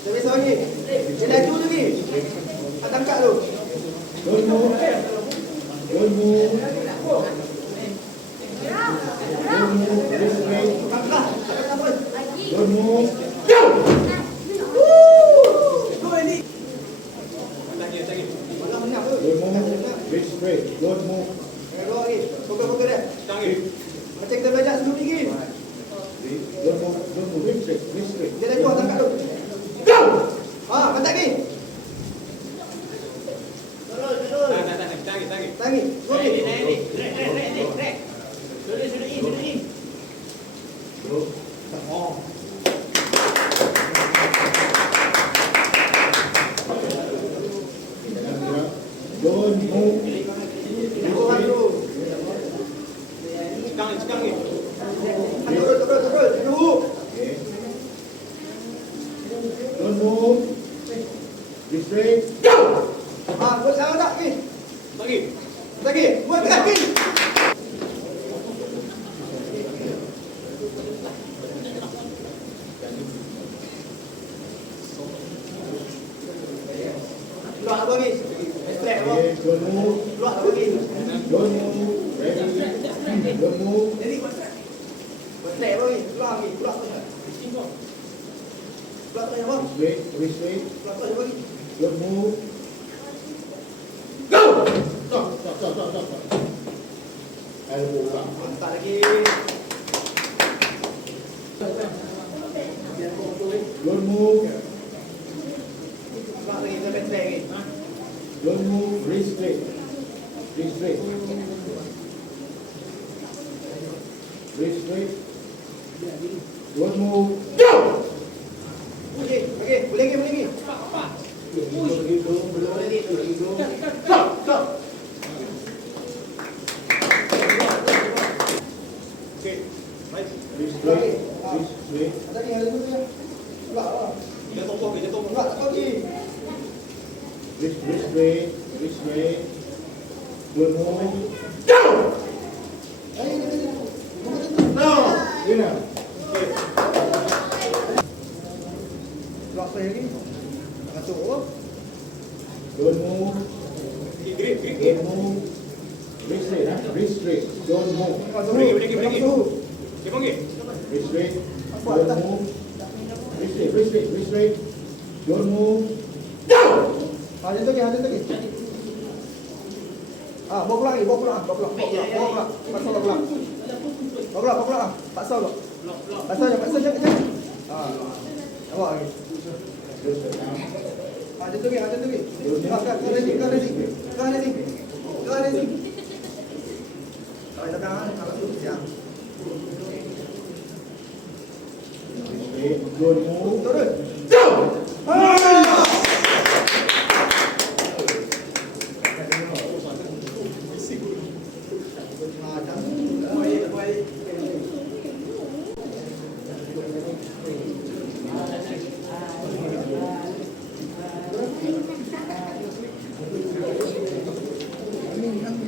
Sampai sore lagi. Dia laju lagi. Tangkap tu. Don't move. Don't move. Don't move. Wrist straight. Tangkap. Sampai sampai. Don't move. Go! Malah menang tu. Don't move. Wrist straight. Don't move. Keluar lagi. Fokus-fokus dia. Macam kita belajar sebelum ni. Don't move. Don't move. Wrist straight. Wrist straight. Dia laju tangkap tu. Go! Pantat ni. Tangi. Gol ni. Go. Don't move. Turun tu. Turun. Duduk. Okay. Don't move. Wrist straight. Go! Buat sama tak ni? Lagi. Buat kaki. Keluar apa lagi? Straight apa? Okay. Don't move. Keluar apa lagi? Don't move. Ready. Don't move. Buat straight apa lagi? Keluar lagi. Keluar apa lagi? Keluar apa lagi? Straight. Wrist straight. Keluar apa lagi? Don't move. Go! Stop. Elbow up. Mantap lagi. Don't move. Keluar lagi. Sampai straight lagi. Don't move. Wrist straight. Wrist straight. Wrist straight. Don't move. Go! Okey. Boleh lagi. Stop. Wrist straight. Wrist straight. Ada ni, ada tu ya. Keluar apa? Keluar tak lagi. Wrist straight. Wrist straight. Don't move. Go! No. Dinner. Keluar apa lagi? Tangan tu. Don't move. Don't move. Wrist straight. Wrist straight. Don't move. Wrist straight. Don't move. Wrist straight. Wrist straight. Don't move. Go! Ada tu lagi. Bawa pulang lagi, bawa pulang. Pasal bawa pulang. Bawa pulang. Paksa tu. Paksa jangan. Bawa lagi. Ada tu lagi. Kau ready. Kalau datang, kalau tu siap. Wrist straight. Don't move. Turun.